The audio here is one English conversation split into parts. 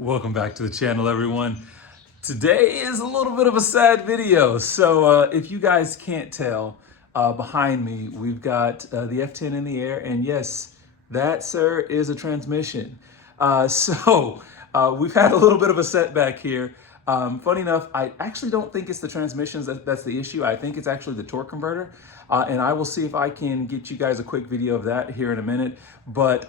Welcome back to the channel, everyone. Today is a little bit of a sad video. So if you guys can't tell, behind me, we've got the F10 in the air. And yes, that, sir, is a transmission. We've had a little bit of a setback here. Funny enough, I actually don't think it's the transmissions that's the issue. I think it's actually the torque converter. And I will see if I can get you guys a quick video of that here in a minute. But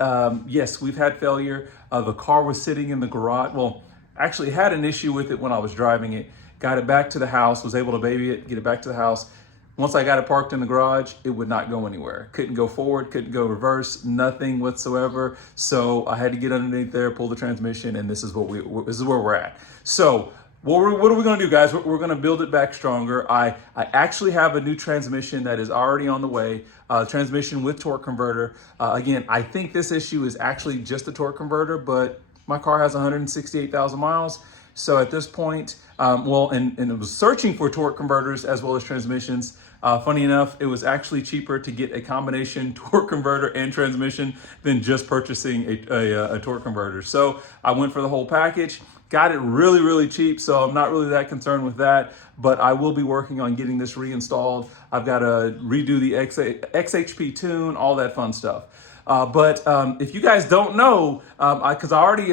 yes, we've had failure. The car was sitting in the garage. Well, actually had an issue with it when I was driving it. Got it back to the house, was able to baby it, get it back to the house. Once I got it parked in the garage, it would not go anywhere. Couldn't go forward, couldn't go reverse, nothing whatsoever. So I had to get underneath there, pull the transmission, and this is where we're at. So what are we gonna do, guys? We're gonna build it back stronger. I actually have a new transmission that is already on the way, transmission with torque converter. Again, I think this issue is actually just the torque converter, but my car has 168,000 miles. So at this point, and it was searching for torque converters as well as transmissions. Funny enough, it was actually cheaper to get a combination torque converter and transmission than just purchasing a torque converter. So I went for the whole package. Got it really, really cheap, so I'm not really that concerned with that, but I will be working on getting this reinstalled. I've got to redo the XHP tune, all that fun stuff. But if you guys don't know, because I already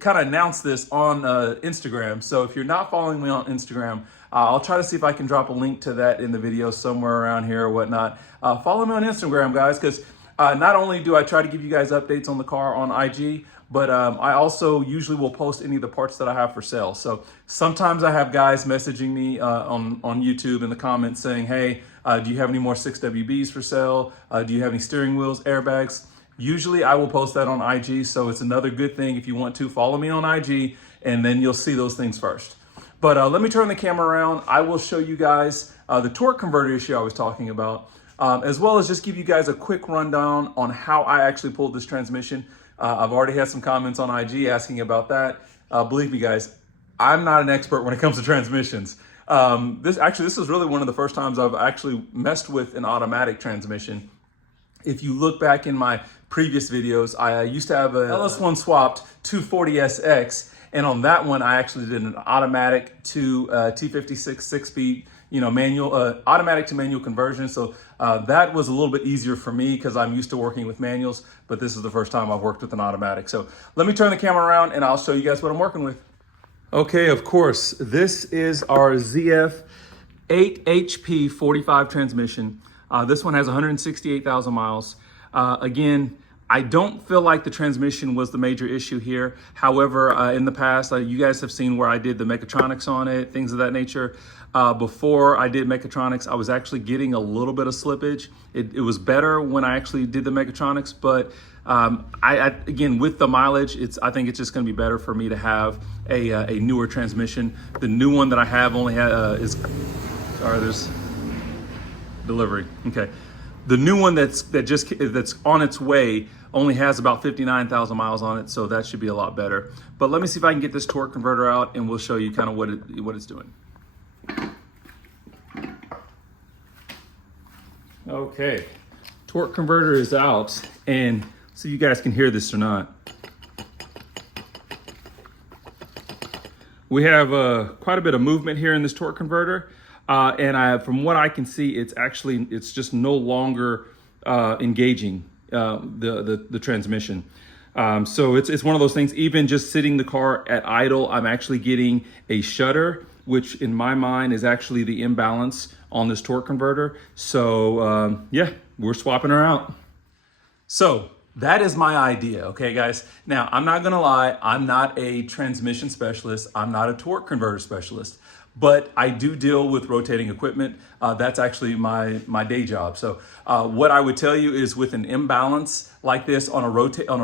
kind of announced this on Instagram, so if you're not following me on Instagram, I'll try to see if I can drop a link to that in the video somewhere around here or whatnot. Follow me on Instagram, guys, because not only do I try to give you guys updates on the car on IG, but I also usually will post any of the parts that I have for sale. So sometimes I have guys messaging me on YouTube in the comments saying, hey, do you have any more 6WBs for sale? Do you have any steering wheels, airbags? Usually I will post that on IG. So it's another good thing if you want to follow me on IG, and then you'll see those things first. But let me turn the camera around. I will show you guys the torque converter issue I was talking about, as well as just give you guys a quick rundown on how I actually pulled this transmission. I've already had some comments on IG asking about that. Believe me, guys, I'm not an expert when it comes to transmissions. This is really one of the first times I've actually messed with an automatic transmission. If you look back in my previous videos, I used to have a LS1 swapped 240SX, and on that one, I actually did an automatic to T56 6-speed, manual, automatic to manual conversion. So that was a little bit easier for me because I'm used to working with manuals, but this is the first time I've worked with an automatic. So let me turn the camera around and I'll show you guys what I'm working with. Okay, of course, this is our ZF 8 HP 45 transmission. This one has 168,000 miles. Again, I don't feel like the transmission was the major issue here. However, in the past, you guys have seen where I did the mechatronics on it, things of that nature. Before I did mechatronics, I was actually getting a little bit of slippage. It was better when I actually did the mechatronics, but again, with the mileage, I think it's just gonna be better for me to have a newer transmission. The new one that I have only there's delivery, okay. The new one that's on its way only has about 59,000 miles on it, so that should be a lot better. But let me see if I can get this torque converter out and we'll show you kind of what it's doing. Okay, torque converter is out, and so you guys can hear this or not. We have quite a bit of movement here in this torque converter. From what I can see, it's just no longer engaging the transmission. So it's one of those things, even just sitting the car at idle, I'm actually getting a shudder, which in my mind is actually the imbalance on this torque converter. So yeah, we're swapping her out. So that is my idea, okay, guys? Now, I'm not gonna lie, I'm not a transmission specialist. I'm not a torque converter specialist. But I do deal with rotating equipment. That's actually my day job. So what I would tell you is with an imbalance like this on a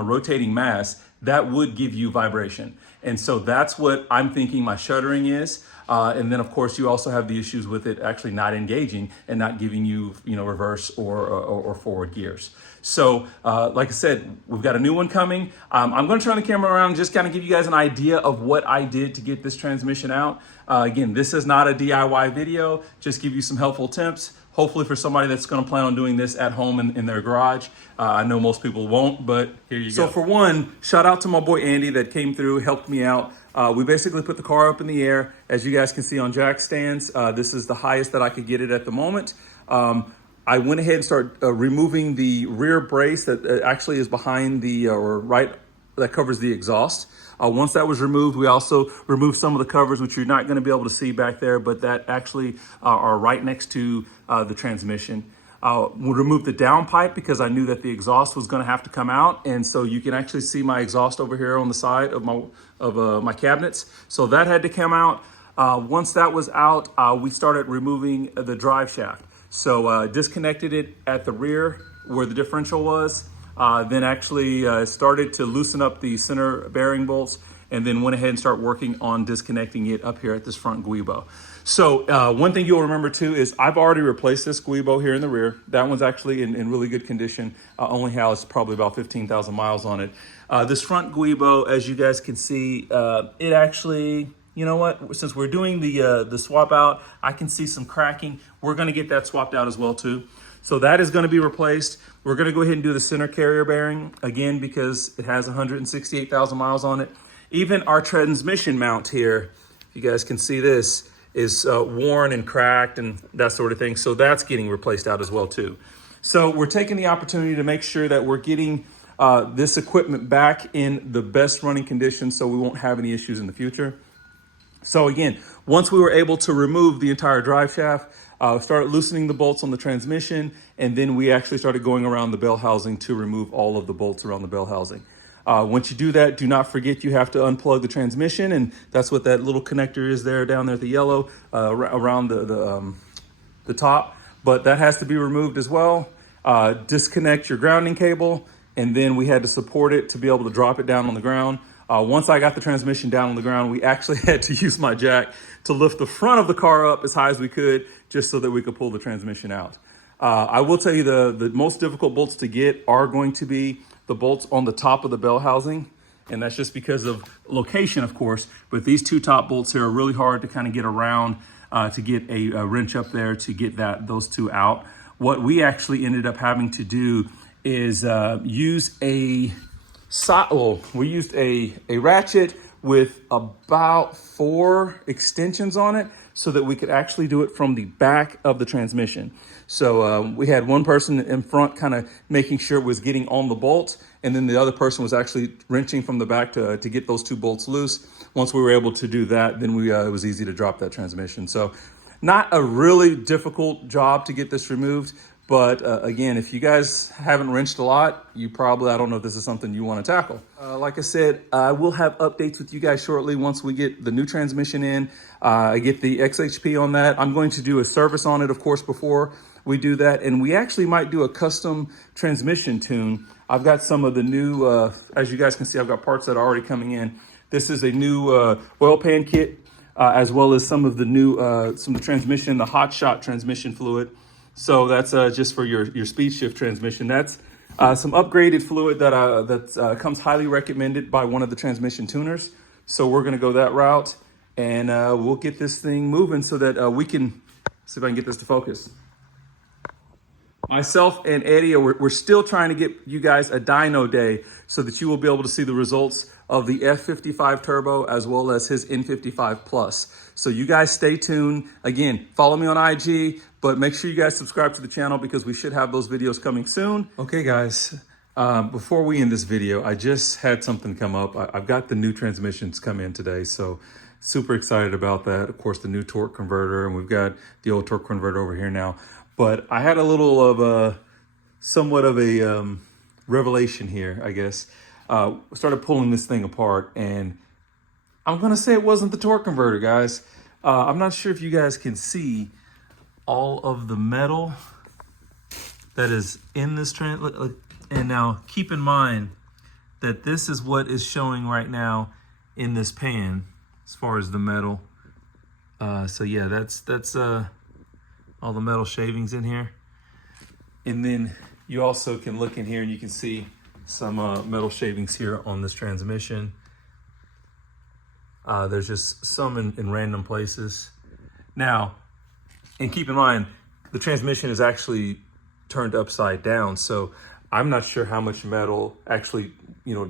rotating mass, that would give you vibration. And so that's what I'm thinking my shuttering is. And then of course you also have the issues with it actually not engaging and not giving you, reverse or forward gears. So like I said, we've got a new one coming. I'm going to turn the camera around and just kind of give you guys an idea of what I did to get this transmission out. Again, this is not a DIY video, just give you some helpful tips. hopefully for somebody that's going to plan on doing this at home in their garage. I know most people won't, but here you go. So for one, shout out to my boy Andy that came through, helped me out. We basically put the car up in the air. As you guys can see on jack stands, this is the highest that I could get it at the moment. I went ahead and started removing the rear brace that actually is behind the, or right, that covers the exhaust. Once that was removed, we also removed some of the covers, which you're not going to be able to see back there, but that actually are right next to the transmission. We removed the downpipe because I knew that the exhaust was going to have to come out, and so you can actually see my exhaust over here on the side of my cabinets. So that had to come out. Once that was out, we started removing the drive shaft. So disconnected it at the rear where the differential was, then actually started to loosen up the center bearing bolts, and then went ahead and start working on disconnecting it up here at this front guibo. So one thing you'll remember too is I've already replaced this guibo here in the rear. That one's actually in really good condition. Only has probably about 15,000 miles on it. This front guibo, as you guys can see, it actually, you know what, since we're doing the swap out, I can see some cracking. We're gonna get that swapped out as well too. So that is gonna be replaced. We're gonna go ahead and do the center carrier bearing, again, because it has 168,000 miles on it. Even our transmission mount here, if you guys can see this, is worn and cracked and that sort of thing. So that's getting replaced out as well too. So we're taking the opportunity to make sure that we're getting this equipment back in the best running condition so we won't have any issues in the future. So again, once we were able to remove the entire drive shaft, started loosening the bolts on the transmission, and then we actually started going around the bell housing to remove all of the bolts around the bell housing. Once you do that, do not forget you have to unplug the transmission, and that's what that little connector is there down there at the yellow around the top. But that has to be removed as well. Disconnect your grounding cable, and then we had to support it to be able to drop it down on the ground. Once I got the transmission down on the ground, we actually had to use my jack to lift the front of the car up as high as we could, just so that we could pull the transmission out. I will tell you the most difficult bolts to get are going to be the bolts on the top of the bell housing. And that's just because of location, of course. But these two top bolts here are really hard to kind of get around, to get a wrench up there to get those two out. What we actually ended up having to do is use we used a ratchet with about 4 extensions on it so that we could actually do it from the back of the transmission. So we had one person in front kind of making sure it was getting on the bolt, and then the other person was actually wrenching from the back to get those 2 bolts loose. Once we were able to do that, then it was easy to drop that transmission. So not a really difficult job to get this removed. But again, if you guys haven't wrenched a lot, you probably, I don't know if this is something you want to tackle. Like I said, I will have updates with you guys shortly once we get the new transmission in. I get the XHP on that. I'm going to do a service on it, of course, before we do that. And we actually might do a custom transmission tune. I've got some of the new, as you guys can see, I've got parts that are already coming in. This is a new oil pan kit, as well as some of the new, some of the transmission, the hot shot transmission fluid. So that's just for your speed shift transmission. That's some upgraded fluid that comes highly recommended by one of the transmission tuners. So we're gonna go that route, and we'll get this thing moving so that we can see if I can get this to focus. Myself and Eddie, we're still trying to get you guys a dyno day so that you will be able to see the results of the F55 Turbo as well as his N55 Plus. So you guys stay tuned. Again, follow me on IG, but make sure you guys subscribe to the channel because we should have those videos coming soon. Okay guys, before we end this video, I just had something come up. I've got the new transmissions come in today, so super excited about that. Of course, the new torque converter, and we've got the old torque converter over here now. But I had a little of somewhat of a revelation here, I guess. Started pulling this thing apart, and I'm gonna say it wasn't the torque converter, guys. I'm not sure if you guys can see all of the metal that is in this and now keep in mind that this is what is showing right now in this pan as far as the metal. So yeah, that's all the metal shavings in here. And then you also can look in here and you can see some metal shavings here on this transmission. There's just some in random places. Now, and keep in mind, the transmission is actually turned upside down. So I'm not sure how much metal actually,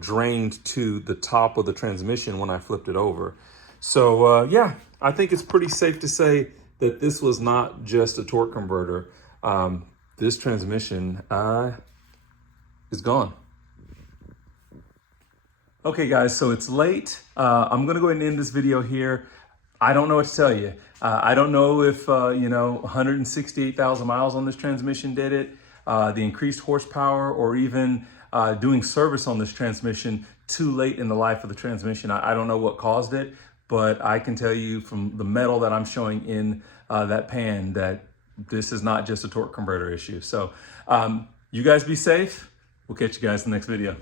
drained to the top of the transmission when I flipped it over. So yeah, I think it's pretty safe to say that this was not just a torque converter. This transmission is gone. Okay guys, so it's late. I'm gonna go ahead and end this video here. I don't know what to tell you. I don't know if 168,000 miles on this transmission did it, the increased horsepower, or even doing service on this transmission too late in the life of the transmission. I don't know what caused it, but I can tell you from the metal that I'm showing in that pan that this is not just a torque converter issue. So you guys be safe. We'll catch you guys in the next video.